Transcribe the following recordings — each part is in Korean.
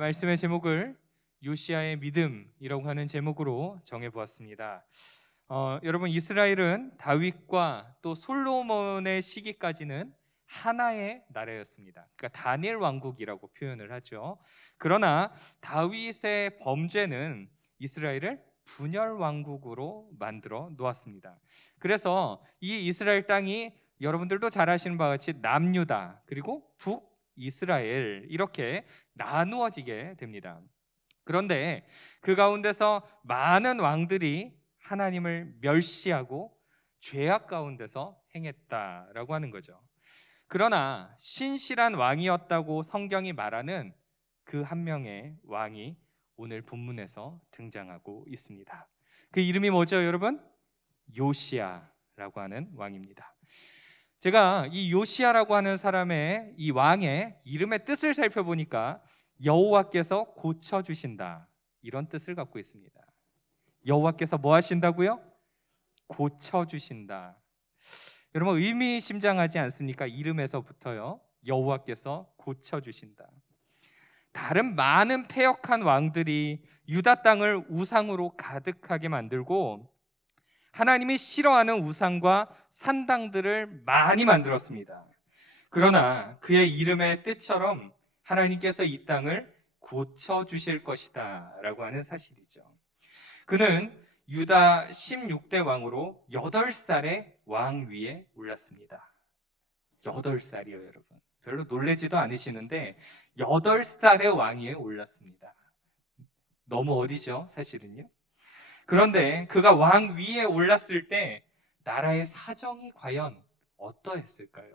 말씀의 제목을 요시야의 믿음이라고 하는 제목으로 정해보았습니다. 여러분, 이스라엘은 다윗과 또 솔로몬의 시기까지는 하나의 나라였습니다. 그러니까 단일 왕국이라고 표현을 하죠. 그러나 다윗의 범죄는 이스라엘을 분열 왕국으로 만들어 놓았습니다. 그래서 이 이스라엘 땅이 여러분들도 잘 아시는 바와 같이 남유다 그리고 북이스라엘 이렇게 나누어지게 됩니다. 그런데 그 가운데서 많은 왕들이 하나님을 멸시하고 죄악 가운데서 행했다라고 하는 거죠. 그러나 신실한 왕이었다고 성경이 말하는 그 한 명의 왕이 오늘 본문에서 등장하고 있습니다. 그 이름이 뭐죠, 여러분? 요시야라고 하는 왕입니다. 제가 이 요시야라고 하는 사람의 이 왕의 이름의 뜻을 살펴보니까 여호와께서 고쳐주신다, 이런 뜻을 갖고 있습니다. 여호와께서 뭐 하신다고요? 고쳐주신다. 여러분, 의미심장하지 않습니까? 이름에서부터요. 여호와께서 고쳐주신다. 다른 많은 패역한 왕들이 유다 땅을 우상으로 가득하게 만들고 하나님이 싫어하는 우상과 산당들을 많이 만들었습니다. 그러나 그의 이름의 뜻처럼 하나님께서 이 땅을 고쳐주실 것이다 라고 하는 사실이죠. 그는 유다 16대 왕으로 8살에 왕 위에 올랐습니다. 8살이요, 여러분. 별로 놀라지도 않으시는데 8살의 왕 위에 올랐습니다. 너무 어리죠, 사실은요. 그런데 그가 왕 위에 올랐을 때 나라의 사정이 과연 어떠했을까요?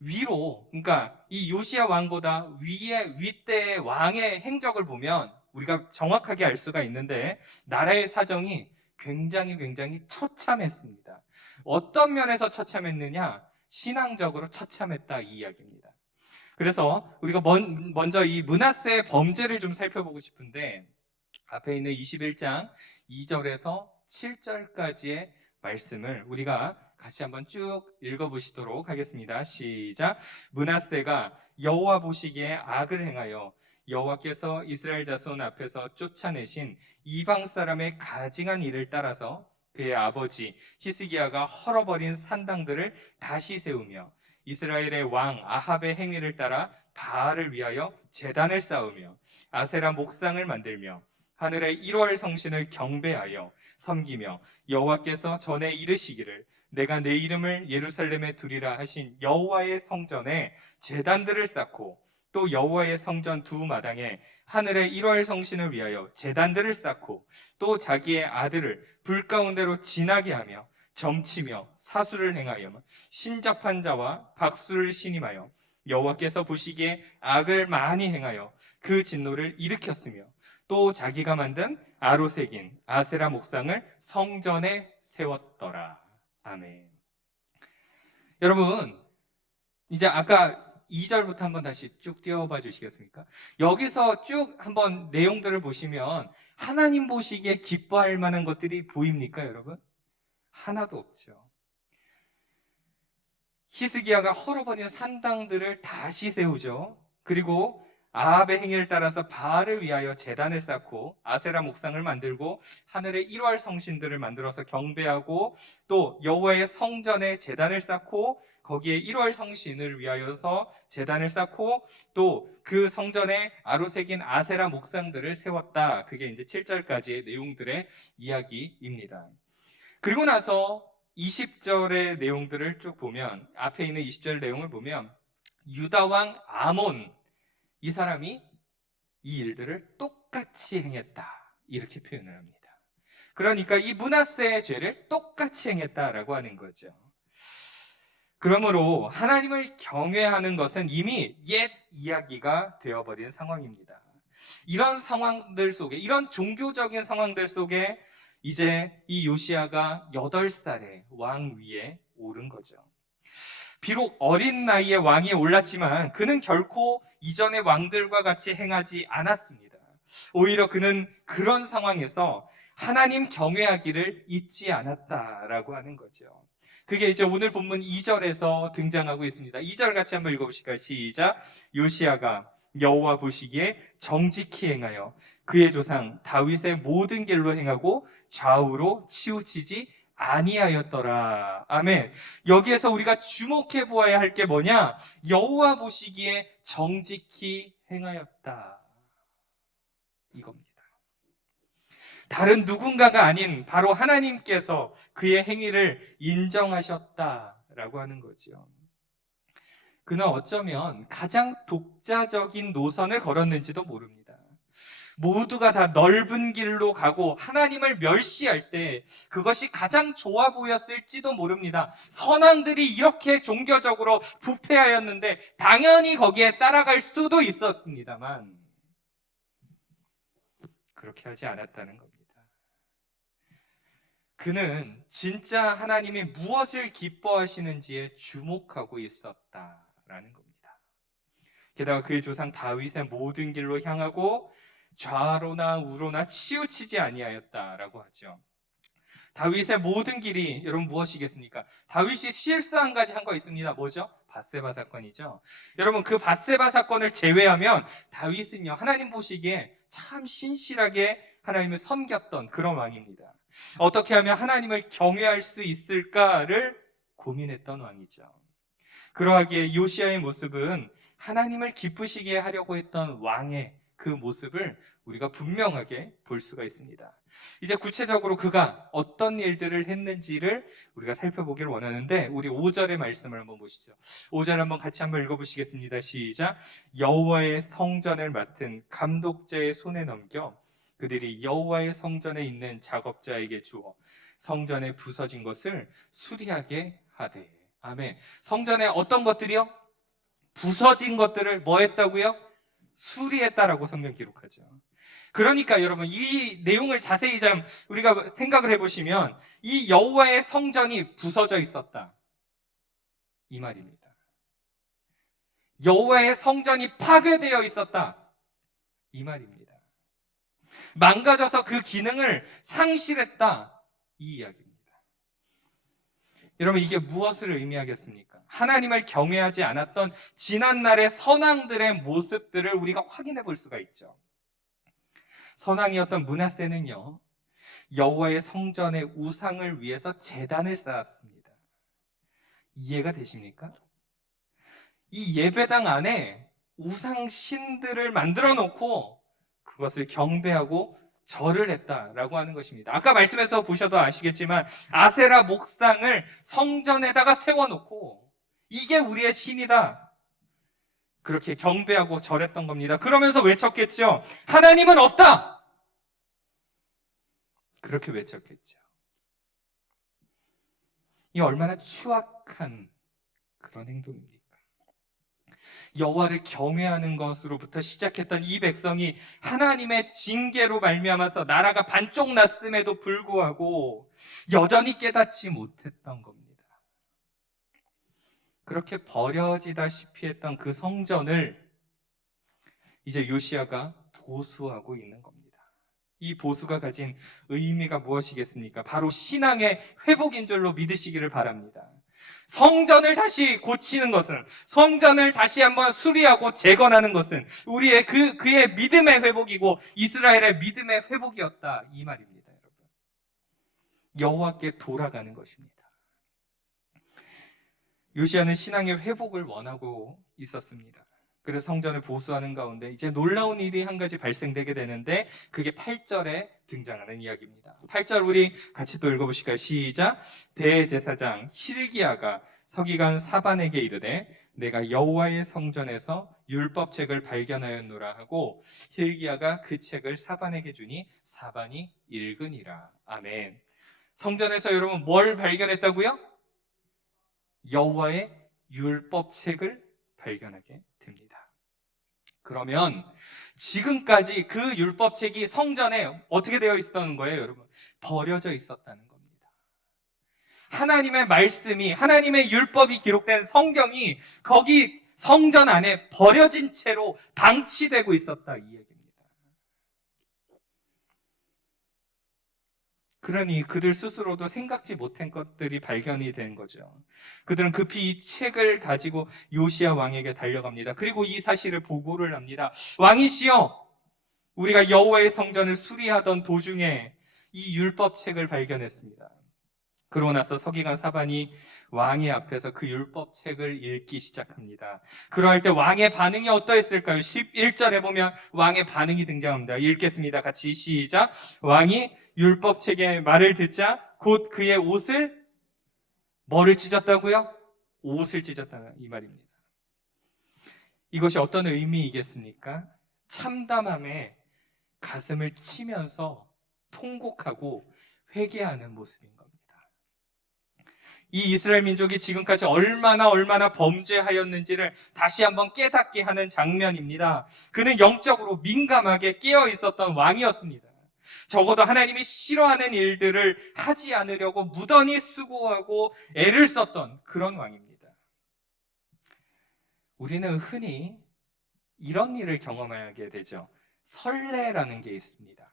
위로, 그러니까 이 요시야 왕보다 윗대의 왕의 행적을 보면 우리가 정확하게 알 수가 있는데 나라의 사정이 굉장히 처참했습니다. 어떤 면에서 처참했느냐? 신앙적으로 처참했다, 이 이야기입니다. 그래서 우리가 먼저 이 므낫세의 범죄를 좀 살펴보고 싶은데 앞에 있는 21장 2절에서 7절까지의 말씀을 우리가 같이 한번 쭉 읽어보시도록 하겠습니다. 시작. 므낫세가 여호와 보시기에 악을 행하여 여호와께서 이스라엘 자손 앞에서 쫓아내신 이방 사람의 가증한 일을 따라서 그의 아버지 히스기야가 헐어버린 산당들을 다시 세우며 이스라엘의 왕 아합의 행위를 따라 바알을 위하여 제단을 쌓으며 아세라 목상을 만들며 하늘의 1월 성신을 경배하여 섬기며 여호와께서 전에 이르시기를 내가 내 이름을 예루살렘에 두리라 하신 여호와의 성전에 제단들을 쌓고 또 여호와의 성전 두 마당에 하늘의 1월 성신을 위하여 제단들을 쌓고 또 자기의 아들을 불 가운데로 지나게 하며 점치며 사수를 행하여 신접한 자와 박수를 신임하여 여호와께서 보시기에 악을 많이 행하여 그 진노를 일으켰으며 또 자기가 만든 아로색인 아세라 목상을 성전에 세웠더라. 아멘. 여러분, 이제 아까 2절부터 한번 다시 쭉 띄워봐 주시겠습니까? 여기서 쭉 한번 내용들을 보시면 하나님 보시기에 기뻐할 만한 것들이 보입니까, 여러분? 하나도 없죠. 히스기야가 헐어버린 산당들을 다시 세우죠. 그리고 아합의 행위를 따라서 바알을 위하여 제단을 쌓고 아세라 목상을 만들고 하늘의 1월 성신들을 만들어서 경배하고 또 여호와의 성전에 제단을 쌓고 거기에 1월 성신을 위하여서 제단을 쌓고 또 그 성전에 아로색인 아세라 목상들을 세웠다. 그게 이제 7절까지의 내용들의 이야기입니다. 그리고 나서 20절의 내용들을 쭉 보면 앞에 있는 20절 내용을 보면 유다 왕 아몬, 이 사람이 이 일들을 똑같이 행했다, 이렇게 표현을 합니다. 그러니까 이 므낫세의 죄를 똑같이 행했다라고 하는 거죠. 그러므로 하나님을 경외하는 것은 이미 옛 이야기가 되어버린 상황입니다. 이런 상황들 속에, 이런 종교적인 상황들 속에 이제 이 요시야가 8살에 왕 위에 오른 거죠. 비록 어린 나이에 왕위에 올랐지만 그는 결코 이전의 왕들과 같이 행하지 않았습니다. 오히려 그는 그런 상황에서 하나님 경외하기를 잊지 않았다라고 하는 거죠. 그게 이제 오늘 본문 2절에서 등장하고 있습니다. 2절 같이 한번 읽어보실까요? 시작. 요시야가 여호와 보시기에 정직히 행하여 그의 조상 다윗의 모든 길로 행하고 좌우로 치우치지 아니하였더라. 아멘. 여기에서 우리가 주목해 보아야 할 게 뭐냐? 여호와 보시기에 정직히 행하였다. 이겁니다. 다른 누군가가 아닌 바로 하나님께서 그의 행위를 인정하셨다라고 하는 거죠. 그는 어쩌면 가장 독자적인 노선을 걸었는지도 모릅니다. 모두가 다 넓은 길로 가고 하나님을 멸시할 때 그것이 가장 좋아 보였을지도 모릅니다. 선왕들이 이렇게 종교적으로 부패하였는데 당연히 거기에 따라갈 수도 있었습니다만 그렇게 하지 않았다는 겁니다. 그는 진짜 하나님이 무엇을 기뻐하시는지에 주목하고 있었다라는 겁니다. 게다가 그의 조상 다윗의 모든 길로 향하고 좌로나 우로나 치우치지 아니하였다라고 하죠. 다윗의 모든 길이 여러분 무엇이겠습니까? 다윗이 실수 한 가지 한 거 있습니다. 뭐죠? 밧세바 사건이죠. 여러분 그 밧세바 사건을 제외하면 다윗은요 하나님 보시기에 참 신실하게 하나님을 섬겼던 그런 왕입니다. 어떻게 하면 하나님을 경외할 수 있을까를 고민했던 왕이죠. 그러하기에 요시야의 모습은 하나님을 기쁘시게 하려고 했던 왕의 그 모습을 우리가 분명하게 볼 수가 있습니다. 이제 구체적으로 그가 어떤 일들을 했는지를 우리가 살펴보기를 원하는데 우리 5절의 말씀을 한번 보시죠. 5절 한번 같이 한번 읽어보시겠습니다. 시작. 여호와의 성전을 맡은 감독자의 손에 넘겨 그들이 여호와의 성전에 있는 작업자에게 주어 성전에 부서진 것을 수리하게 하되. 아멘. 성전에 어떤 것들이요? 부서진 것들을 뭐 했다고요? 수리했다라고 성경 기록하죠. 그러니까 여러분 이 내용을 자세히 좀 우리가 생각을 해보시면 이 여호와의 성전이 부서져 있었다 이 말입니다. 여호와의 성전이 파괴되어 있었다 이 말입니다. 망가져서 그 기능을 상실했다 이 이야기입니다. 여러분 이게 무엇을 의미하겠습니까? 하나님을 경외하지 않았던 지난날의 선왕들의 모습들을 우리가 확인해 볼 수가 있죠. 선왕이었던 므낫세는요 여호와의 성전의 우상을 위해서 제단을 쌓았습니다. 이해가 되십니까? 이 예배당 안에 우상 신들을 만들어 놓고 그것을 경배하고 절을 했다라고 하는 것입니다. 아까 말씀에서 보셔도 아시겠지만 아세라 목상을 성전에다가 세워놓고 이게 우리의 신이다 그렇게 경배하고 절했던 겁니다. 그러면서 외쳤겠죠. 하나님은 없다. 그렇게 외쳤겠죠. 이 얼마나 추악한 그런 행동입니까? 여호와를 경외하는 것으로부터 시작했던 이 백성이 하나님의 징계로 말미암아서 나라가 반쪽 났음에도 불구하고 여전히 깨닫지 못했던 겁니다. 그렇게 버려지다시피 했던 그 성전을 이제 요시야가 보수하고 있는 겁니다. 이 보수가 가진 의미가 무엇이겠습니까? 바로 신앙의 회복인 줄로 믿으시기를 바랍니다. 성전을 다시 고치는 것은, 성전을 다시 한번 수리하고 재건하는 것은 우리의 그의 믿음의 회복이고 이스라엘의 믿음의 회복이었다 이 말입니다. 여러분, 여호와께 돌아가는 것입니다. 요시야는 신앙의 회복을 원하고 있었습니다. 그래서 성전을 보수하는 가운데 이제 놀라운 일이 한 가지 발생되게 되는데 그게 8절에 등장하는 이야기입니다. 8절 우리 같이 또 읽어보실까요? 시작. 대제사장 hil기야가 서기관 사반에게 이르되 내가 여호와의 성전에서 율법책을 발견하였노라 하고 hil기야가 그 책을 사반에게 주니 사반이 읽으니라. 아멘. 성전에서 여러분 뭘 발견했다고요? 여호와의 율법책을 발견하게 됩니다. 그러면 지금까지 그 율법책이 성전에 어떻게 되어 있었던 거예요, 여러분? 버려져 있었다는 겁니다. 하나님의 말씀이, 하나님의 율법이 기록된 성경이 거기 성전 안에 버려진 채로 방치되고 있었다 이 얘기입니다. 그러니 그들 스스로도 생각지 못한 것들이 발견이 된 거죠. 그들은 급히 이 책을 가지고 요시야 왕에게 달려갑니다. 그리고 이 사실을 보고를 합니다. 왕이시여, 우리가 여호와의 성전을 수리하던 도중에 이 율법책을 발견했습니다. 그러고 나서 서기관 사반이 왕의 앞에서 그 율법책을 읽기 시작합니다. 그러할 때 왕의 반응이 어떠했을까요? 11절에 보면 왕의 반응이 등장합니다. 읽겠습니다. 같이 시작. 왕이 율법책의 말을 듣자 곧 그의 옷을 뭐를 찢었다고요? 옷을 찢었다 이 말입니다. 이것이 어떤 의미이겠습니까? 참담함에 가슴을 치면서 통곡하고 회개하는 모습인 겁니다. 이 이스라엘 민족이 지금까지 얼마나 범죄하였는지를 다시 한번 깨닫게 하는 장면입니다. 그는 영적으로 민감하게 깨어 있었던 왕이었습니다. 적어도 하나님이 싫어하는 일들을 하지 않으려고 무던히 수고하고 애를 썼던 그런 왕입니다. 우리는 흔히 이런 일을 경험하게 되죠. 선례라는 게 있습니다.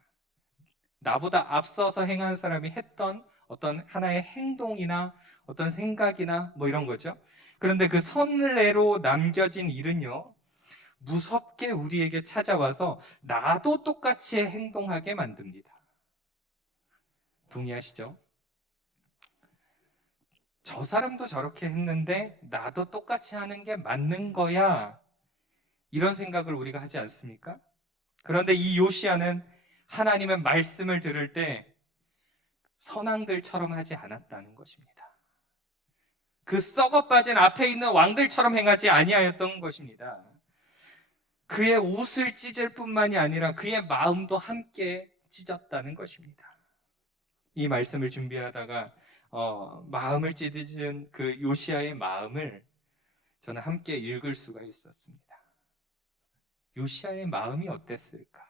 나보다 앞서서 행한 사람이 했던 어떤 하나의 행동이나 어떤 생각이나 뭐 이런 거죠. 그런데 그 선례로 남겨진 일은요, 무섭게 우리에게 찾아와서 나도 똑같이 행동하게 만듭니다. 동의하시죠? 저 사람도 저렇게 했는데 나도 똑같이 하는 게 맞는 거야. 이런 생각을 우리가 하지 않습니까? 그런데 이 요시야는 하나님의 말씀을 들을 때 선왕들처럼 하지 않았다는 것입니다. 그 썩어 빠진 앞에 있는 왕들처럼 행하지 아니하였던 것입니다. 그의 옷을 찢을 뿐만이 아니라 그의 마음도 함께 찢었다는 것입니다. 이 말씀을 준비하다가 마음을 찢은 그 요시야의 마음을 저는 함께 읽을 수가 있었습니다. 요시야의 마음이 어땠을까?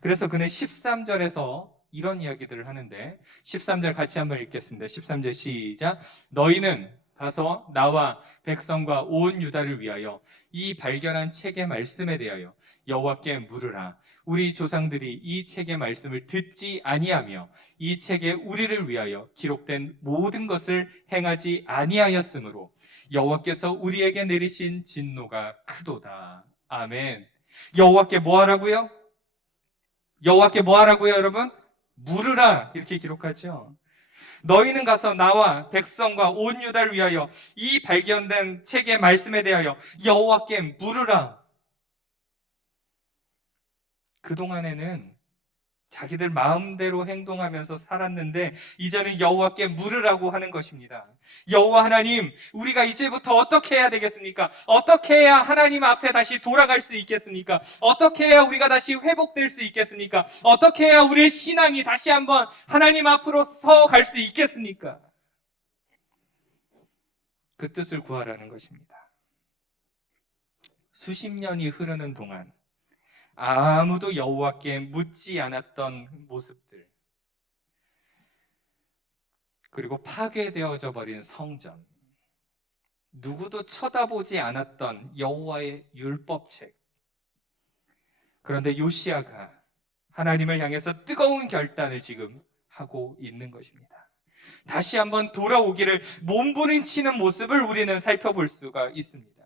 그래서 그는 13절에서 이런 이야기들을 하는데 13절 같이 한번 읽겠습니다. 13절 시작. 너희는 가서 나와 백성과 온 유다를 위하여 이 발견한 책의 말씀에 대하여 여호와께 물으라. 우리 조상들이 이 책의 말씀을 듣지 아니하며 이 책에 우리를 위하여 기록된 모든 것을 행하지 아니하였으므로 여호와께서 우리에게 내리신 진노가 크도다. 아멘. 여호와께 뭐 하라고요? 여호와께 뭐 하라고요, 여러분? 물으라 이렇게 기록하죠. 너희는 가서 나와 백성과 온 유다를 위하여 이 발견된 책의 말씀에 대하여 여호와께 물으라. 그동안에는 자기들 마음대로 행동하면서 살았는데 이제는 여호와께 물으라고 하는 것입니다. 여호와 하나님, 우리가 이제부터 어떻게 해야 되겠습니까? 어떻게 해야 하나님 앞에 다시 돌아갈 수 있겠습니까? 어떻게 해야 우리가 다시 회복될 수 있겠습니까? 어떻게 해야 우리의 신앙이 다시 한번 하나님 앞으로 서 갈 수 있겠습니까? 그 뜻을 구하라는 것입니다. 수십 년이 흐르는 동안 아무도 여호와께 묻지 않았던 모습들, 그리고 파괴되어져 버린 성전, 누구도 쳐다보지 않았던 여호와의 율법책. 그런데 요시야가 하나님을 향해서 뜨거운 결단을 지금 하고 있는 것입니다. 다시 한번 돌아오기를 몸부림치는 모습을 우리는 살펴볼 수가 있습니다.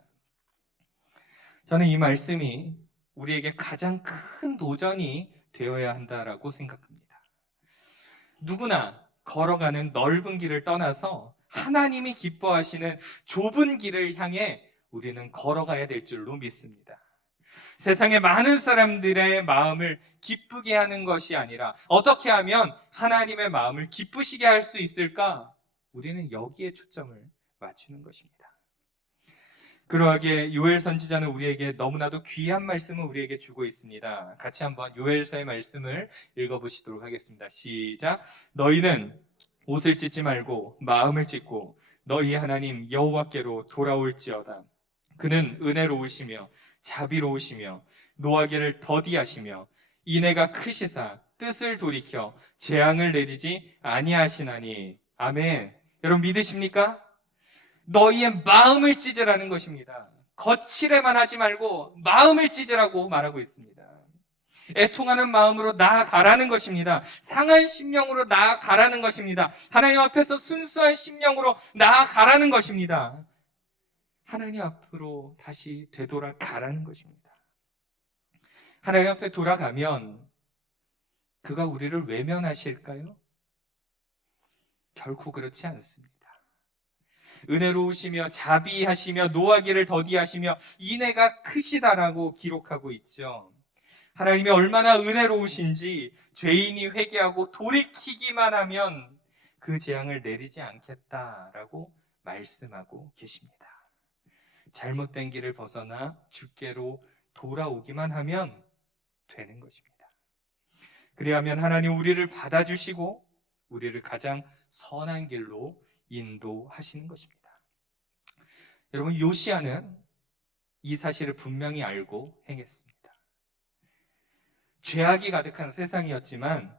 저는 이 말씀이 우리에게 가장 큰 도전이 되어야 한다라고 생각합니다. 누구나 걸어가는 넓은 길을 떠나서 하나님이 기뻐하시는 좁은 길을 향해 우리는 걸어가야 될 줄로 믿습니다. 세상의 많은 사람들의 마음을 기쁘게 하는 것이 아니라 어떻게 하면 하나님의 마음을 기쁘시게 할 수 있을까? 우리는 여기에 초점을 맞추는 것입니다. 그러하게 요엘 선지자는 우리에게 너무나도 귀한 말씀을 우리에게 주고 있습니다. 같이 한번 요엘서의 말씀을 읽어보시도록 하겠습니다. 시작. 너희는 옷을 찢지 말고 마음을 찢고 너희 하나님 여호와께로 돌아올지어다. 그는 은혜로우시며 자비로우시며 노하기를 더디하시며 인애가 크시사 뜻을 돌이켜 재앙을 내리지 아니하시나니. 아멘. 여러분 믿으십니까? 너희의 마음을 찢으라는 것입니다. 거칠에만 하지 말고 마음을 찢으라고 말하고 있습니다. 애통하는 마음으로 나아가라는 것입니다. 상한 심령으로 나아가라는 것입니다. 하나님 앞에서 순수한 심령으로 나아가라는 것입니다. 하나님 앞으로 다시 되돌아가라는 것입니다. 하나님 앞에 돌아가면 그가 우리를 외면하실까요? 결코 그렇지 않습니다. 은혜로우시며 자비하시며 노하기를 더디하시며 인애가 크시다라고 기록하고 있죠. 하나님이 얼마나 은혜로우신지 죄인이 회개하고 돌이키기만 하면 그 재앙을 내리지 않겠다라고 말씀하고 계십니다. 잘못된 길을 벗어나 주께로 돌아오기만 하면 되는 것입니다. 그리하면 하나님 우리를 받아주시고 우리를 가장 선한 길로 인도하시는 것입니다. 여러분, 요시야는 이 사실을 분명히 알고 행했습니다. 죄악이 가득한 세상이었지만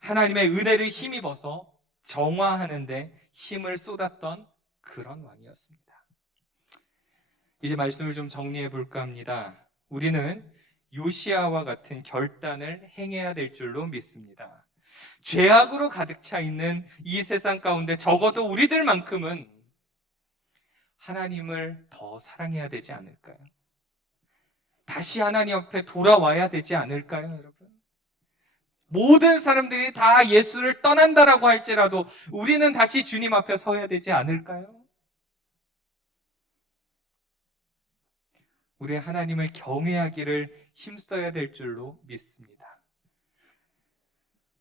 하나님의 은혜를 힘입어서 정화하는 데 힘을 쏟았던 그런 왕이었습니다. 이제 말씀을 좀 정리해 볼까 합니다. 우리는 요시야와 같은 결단을 행해야 될 줄로 믿습니다. 죄악으로 가득 차 있는 이 세상 가운데 적어도 우리들만큼은 하나님을 더 사랑해야 되지 않을까요? 다시 하나님 앞에 돌아와야 되지 않을까요, 여러분? 모든 사람들이 다 예수를 떠난다라고 할지라도 우리는 다시 주님 앞에 서야 되지 않을까요? 우리 하나님을 경외하기를 힘써야 될 줄로 믿습니다.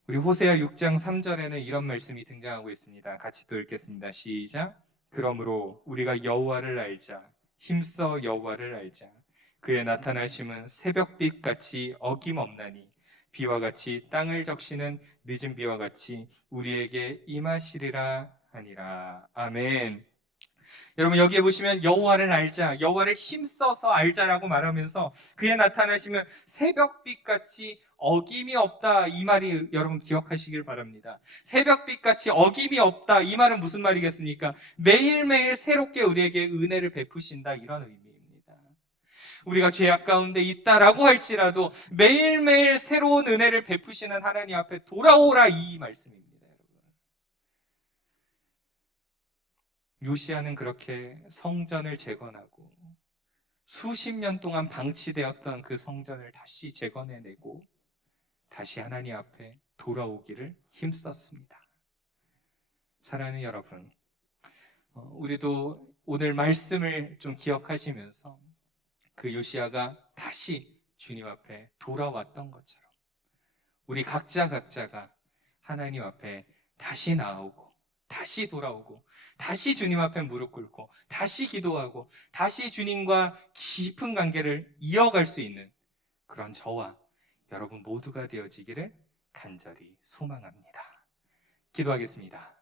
우리 호세아 6장 3절에는 이런 말씀이 등장하고 있습니다. 같이 또 읽겠습니다. 시작. 그러므로 우리가 여호와를 알자. 힘써 여호와를 알자. 그의 나타나심은 새벽빛 같이 어김없나니 비와 같이 땅을 적시는 늦은 비와 같이 우리에게 임하시리라 하니라. 아멘. 여러분, 여기에 보시면 여호와를 알자, 여호와를 힘써서 알자라고 말하면서 그의 나타나시면 새벽빛같이 어김이 없다, 이 말이 여러분 기억하시길 바랍니다. 새벽빛같이 어김이 없다, 이 말은 무슨 말이겠습니까? 매일매일 새롭게 우리에게 은혜를 베푸신다, 이런 의미입니다. 우리가 죄악 가운데 있다라고 할지라도 매일매일 새로운 은혜를 베푸시는 하나님 앞에 돌아오라, 이 말씀입니다. 요시야는 그렇게 성전을 재건하고 수십 년 동안 방치되었던 그 성전을 다시 재건해내고 다시 하나님 앞에 돌아오기를 힘썼습니다. 사랑하는 여러분, 우리도 오늘 말씀을 좀 기억하시면서 그 요시야가 다시 주님 앞에 돌아왔던 것처럼 우리 각자가 하나님 앞에 다시 나오고 다시 돌아오고 다시 주님 앞에 무릎 꿇고 다시 기도하고 다시 주님과 깊은 관계를 이어갈 수 있는 그런 저와 여러분 모두가 되어지기를 간절히 소망합니다. 기도하겠습니다.